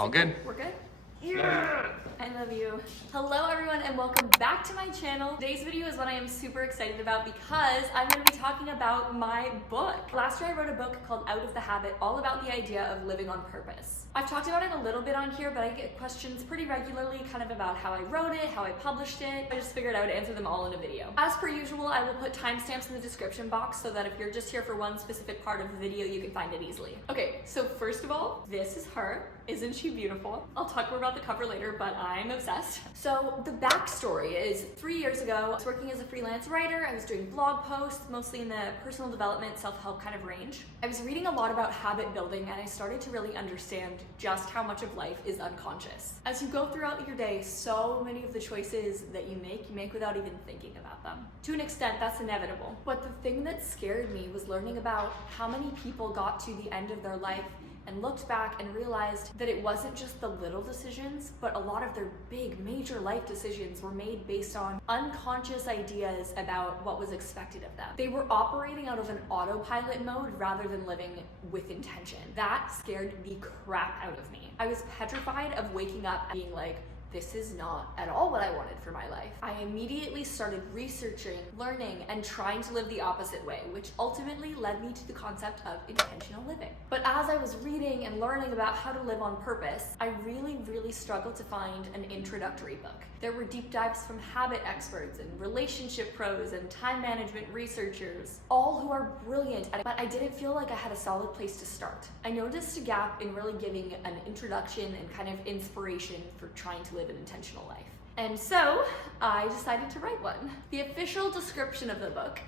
All good. We're good? Yeah. I love you. Hello everyone and welcome back to my channel. Today's video is one I am super excited about because I'm going to be talking about my book. Last year I wrote a book called Out of the Habit, all about the idea of living on purpose. I've talked about it a little bit on here, but I get questions pretty regularly kind of about how I wrote it, how I published it. I just figured I would answer them all in a video. As per usual, I will put timestamps in the description box so that if you're just here for one specific part of the video, you can find it easily. Okay, so first of all, this is her. Isn't she beautiful? I'll talk more about the cover later, but I'm obsessed. So the backstory is 3 years ago, I was working as a freelance writer. I was doing blog posts, mostly in the personal development, self-help kind of range. I was reading a lot about habit building and I started to really understand just how much of life is unconscious. As you go throughout your day, so many of the choices that you make without even thinking about them. To an extent, that's inevitable. But the thing that scared me was learning about how many people got to the end of their life and looked back and realized that it wasn't just the little decisions, but a lot of their big, major life decisions were made based on unconscious ideas about what was expected of them. They were operating out of an autopilot mode rather than living with intention. That scared the crap out of me. I was petrified of waking up and being like, this is not at all what I wanted for my life. I immediately started researching, learning, and trying to live the opposite way, which ultimately led me to the concept of intentional living. But as I was reading and learning about how to live on purpose, I really struggled to find an introductory book. There were deep dives from habit experts and relationship pros and time management researchers, all who are brilliant at it, but I didn't feel like I had a solid place to start. I noticed a gap in really giving an introduction and kind of inspiration for trying to live an intentional life. And so I decided to write one. The official description of the book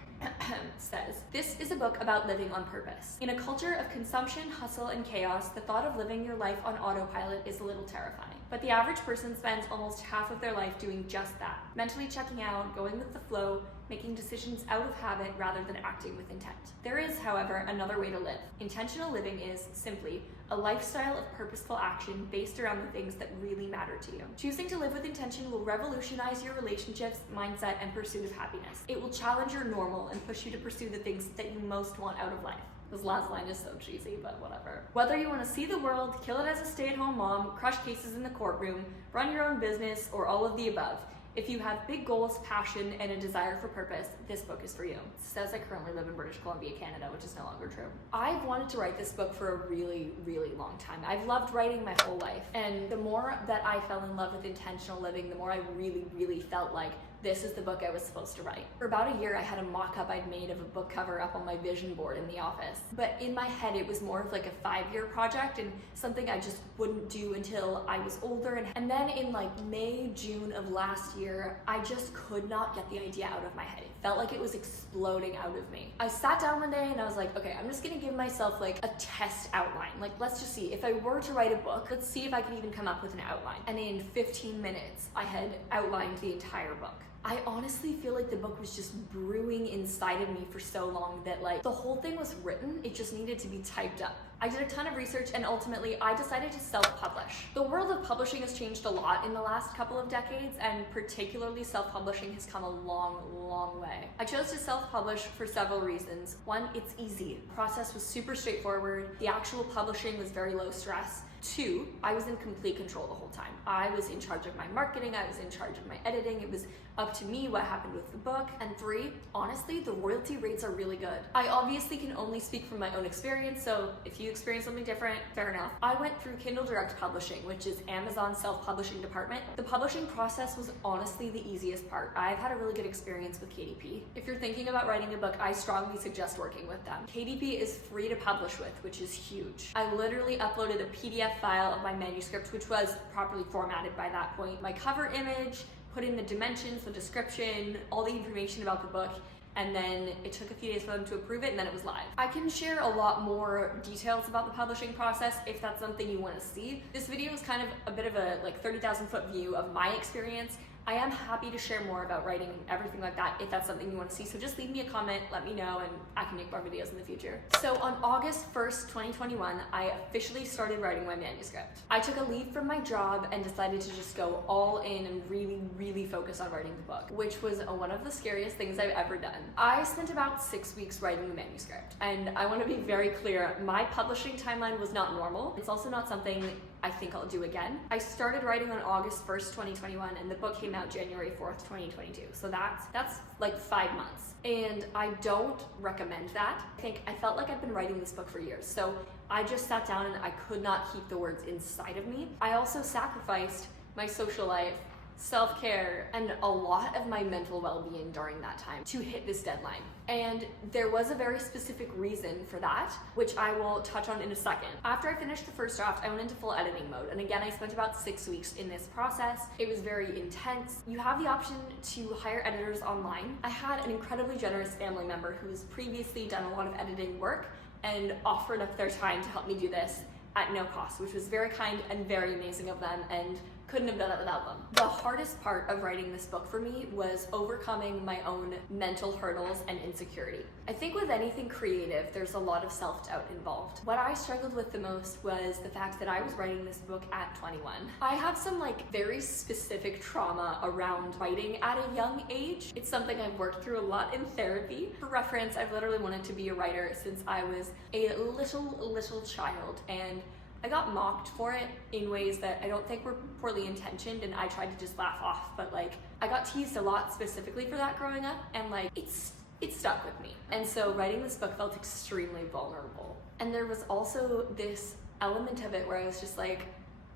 says, this is a book about living on purpose. In a culture of consumption, hustle, and chaos, the thought of living your life on autopilot is a little terrifying. But the average person spends almost half of their life doing just that, mentally checking out, going with the flow, making decisions out of habit rather than acting with intent. There is, however, another way to live. Intentional living is, simply, a lifestyle of purposeful action based around the things that really matter to you. Choosing to live with intention will revolutionize your relationships, mindset, and pursuit of happiness. It will challenge your normal and push you to pursue the things that you most want out of life. This last line is so cheesy, but whatever. Whether you want to see the world, kill it as a stay-at-home mom, crush cases in the courtroom, run your own business, or all of the above, if you have big goals, passion, and a desire for purpose, this book is for you. It says I currently live in British Columbia, Canada, which is no longer true. I've wanted to write this book for a really long time. I've loved writing my whole life, and the more that I fell in love with intentional living, the more I really felt like this is the book I was supposed to write. For about a year, I had a mock-up I'd made of a book cover up on my vision board in the office. But in my head, it was more of like a 5-year project and something I just wouldn't do until I was older. And then in like May, June of last year, I just could not get the idea out of my head. It felt like it was exploding out of me. I sat down one day and I was like, okay, I'm just gonna give myself like a test outline. Like, let's just see, if I were to write a book, let's see if I could even come up with an outline. And in 15 minutes, I had outlined the entire book. I honestly feel like the book was just brewing inside of me for so long that like the whole thing was written, it just needed to be typed up. I did a ton of research and ultimately I decided to self-publish. The world of publishing has changed a lot in the last couple of decades, and particularly self-publishing has come a long way. I chose to self-publish for several reasons. One, it's easy. The process was super straightforward. The actual publishing was very low stress. 2, I was in complete control the whole time. I was in charge of my marketing, I was in charge of my editing, it was up to me what happened with the book. And 3, honestly, the royalty rates are really good. I obviously can only speak from my own experience, so if you experience something different, fair enough. I went through Kindle Direct Publishing, which is Amazon's self-publishing department. The publishing process was honestly the easiest part. I've had a really good experience with KDP. If you're thinking about writing a book, I strongly suggest working with them. KDP is free to publish with, which is huge. I literally uploaded a PDF file of my manuscript, which was properly formatted by that point. My cover image, put in the dimensions, the description, all the information about the book, and then it took a few days for them to approve it, and then it was live. I can share a lot more details about the publishing process if that's something you want to see. This video is kind of a bit of a like 30,000 foot view of my experience. I am happy to share more about writing and everything like that if that's something you want to see. So just leave me a comment, let me know, and I can make more videos in the future. So on August 1st, 2021, I officially started writing my manuscript. I took a leave from my job and decided to just go all in and really focus on writing the book, which was one of the scariest things I've ever done. I spent about 6 weeks writing the manuscript, and I want to be very clear, my publishing timeline was not normal. It's also not something I think I'll do again. I started writing on August 1st, 2021, and the book came out January 4th, 2022. So that's like 5 months. And I don't recommend that. I felt like I've been writing this book for years. So I just sat down and I could not keep the words inside of me. I also sacrificed my social life, self-care, and a lot of my mental well-being during that time to hit this deadline. And there was a very specific reason for that, which I will touch on in a second. After I finished the first draft, I went into full editing mode. And again, I spent about 6 weeks in this process. It was very intense. You have the option to hire editors online. I had an incredibly generous family member who's previously done a lot of editing work and offered up their time to help me do this at no cost, which was very kind and very amazing of them, and couldn't have done it without them. The hardest part of writing this book for me was overcoming my own mental hurdles and insecurity. I think with anything creative, there's a lot of self-doubt involved. What I struggled with the most was the fact that I was writing this book at 21. I have some very specific trauma around writing at a young age. It's something I've worked through a lot in therapy. For reference, I've literally wanted to be a writer since I was a little child, and I got mocked for it in ways that I don't think were poorly intentioned, and I tried to just laugh off, but I got teased a lot specifically for that growing up, and it stuck with me. And so writing this book felt extremely vulnerable. And there was also this element of it where I was just like,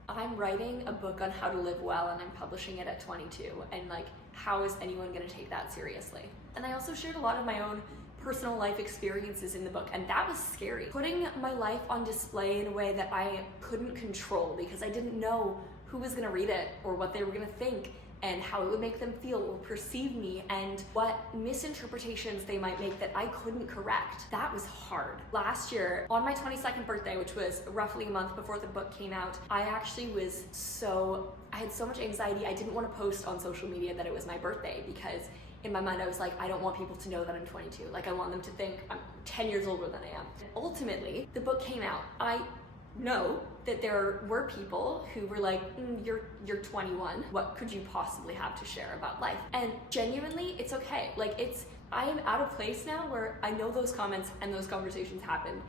I'm writing a book on how to live well and I'm publishing it at 22, and how is anyone gonna take that seriously? And I also shared a lot of my own personal life experiences in the book, and that was scary. Putting my life on display in a way that I couldn't control because I didn't know who was gonna read it or what they were gonna think and how it would make them feel or perceive me, and what misinterpretations they might make that I couldn't correct. That was hard. Last year, on my 22nd birthday, which was roughly a month before the book came out, I actually I had so much anxiety. I didn't want to post on social media that it was my birthday because in my mind, I was like, I don't want people to know that I'm 22. I want them to think I'm 10 years older than I am. Ultimately, the book came out. I know that there were people who were like, you're 21. What could you possibly have to share about life? And genuinely, it's okay. I am at a place now where I know those comments and those conversations happened,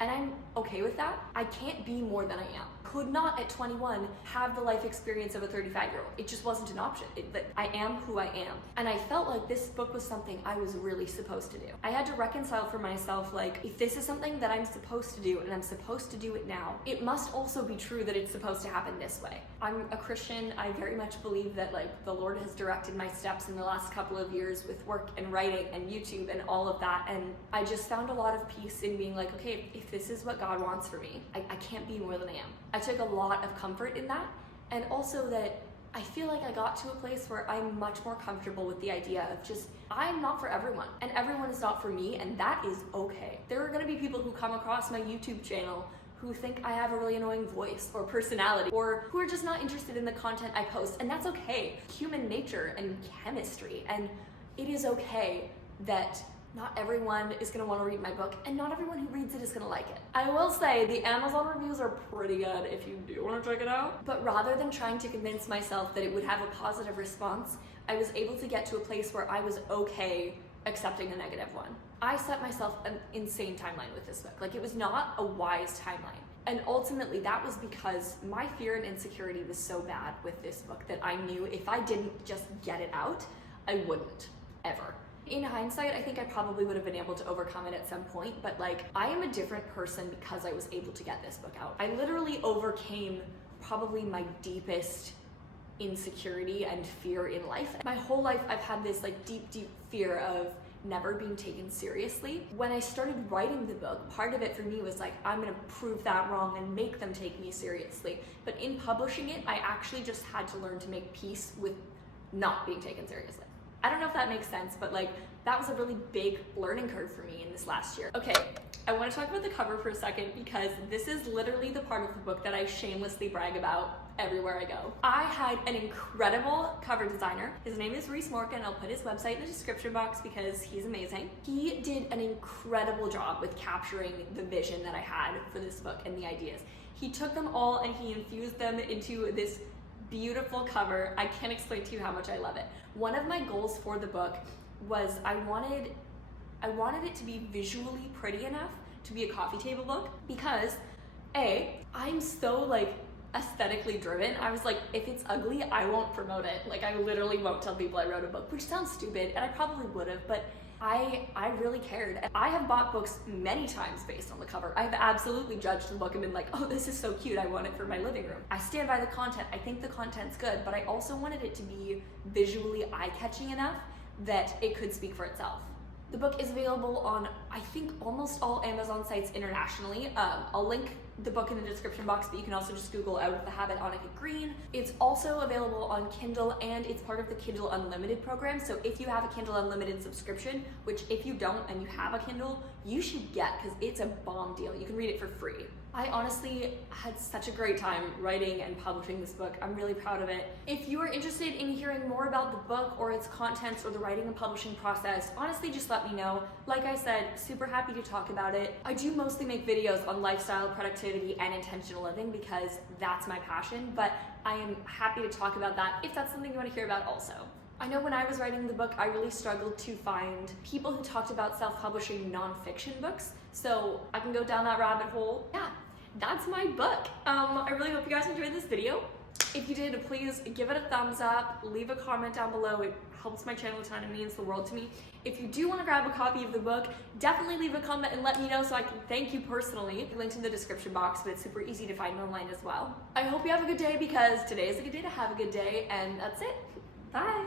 and I'm okay with that. I can't be more than I am. Could not at 21 have the life experience of a 35-year-old. It just wasn't an option. I am who I am. And I felt like this book was something I was really supposed to do. I had to reconcile for myself, if this is something that I'm supposed to do and I'm supposed to do it now, it must also be true that it's supposed to happen this way. I'm a Christian. I very much believe that the Lord has directed my steps in the last couple of years with work and writing and YouTube and all of that. And I just found a lot of peace in being like, okay, if this is what God wants for me, I can't be more than I am. I took a lot of comfort in that, and also that I feel like I got to a place where I'm much more comfortable with the idea of just, I'm not for everyone, and everyone is not for me, and that is okay. There are gonna be people who come across my YouTube channel who think I have a really annoying voice or personality, or who are just not interested in the content I post, and that's okay. Human nature and chemistry, and it is okay that not everyone is gonna wanna read my book, and not everyone who reads it is gonna like it. I will say the Amazon reviews are pretty good if you do wanna check it out. But rather than trying to convince myself that it would have a positive response, I was able to get to a place where I was okay accepting a negative one. I set myself an insane timeline with this book. It was not a wise timeline. And ultimately that was because my fear and insecurity was so bad with this book that I knew if I didn't just get it out, I wouldn't, ever. In hindsight, I think I probably would have been able to overcome it at some point, but I am a different person because I was able to get this book out. I literally overcame probably my deepest insecurity and fear in life. My whole life, I've had this deep fear of never being taken seriously. When I started writing the book, part of it for me was I'm gonna prove that wrong and make them take me seriously. But in publishing it, I actually just had to learn to make peace with not being taken seriously. I don't know if that makes sense, but that was a really big learning curve for me in this last year. Okay, I want to talk about the cover for a second because this is literally the part of the book that I shamelessly brag about everywhere I go. I had an incredible cover designer. His name is Reese Morgan. I'll put his website in the description box because he's amazing. He did an incredible job with capturing the vision that I had for this book and the ideas. He took them all and he infused them into this beautiful cover. I can't explain to you how much I love it. One of my goals for the book was I wanted it to be visually pretty enough to be a coffee table book because I'm so aesthetically driven. I was like, if it's ugly, I won't promote it. Like, I literally won't tell people I wrote a book, which sounds stupid, and I probably would have, but I really cared. I have bought books many times based on the cover. I've absolutely judged the book and been like, oh, this is so cute, I want it for my living room. I stand by the content. I think the content's good, but I also wanted it to be visually eye-catching enough that it could speak for itself. The book is available on, I think, almost all Amazon sites internationally. I'll link the book in the description box, but you can also just Google Out of the Habit Anika Green. It's also available on Kindle, and it's part of the Kindle Unlimited program. So if you have a Kindle Unlimited subscription, which if you don't and you have a Kindle, you should get, because it's a bomb deal. You can read it for free. I honestly had such a great time writing and publishing this book. I'm really proud of it. If you are interested in hearing more about the book or its contents or the writing and publishing process, honestly, just let me know. Like I said, super happy to talk about it. I do mostly make videos on lifestyle, productivity, and intentional living because that's my passion, but I am happy to talk about that if that's something you want to hear about also. I know when I was writing the book, I really struggled to find people who talked about self-publishing nonfiction books, so I can go down that rabbit hole. Yeah, that's my book. I really hope you guys enjoyed this video. If you did, please give it a thumbs up, leave a comment down below. It helps my channel a ton, it means the world to me. If you do want to grab a copy of the book, definitely leave a comment and let me know so I can thank you personally. Linked in the description box, but it's super easy to find online as well. I hope you have a good day because today is a good day to have a good day, and that's it. Bye.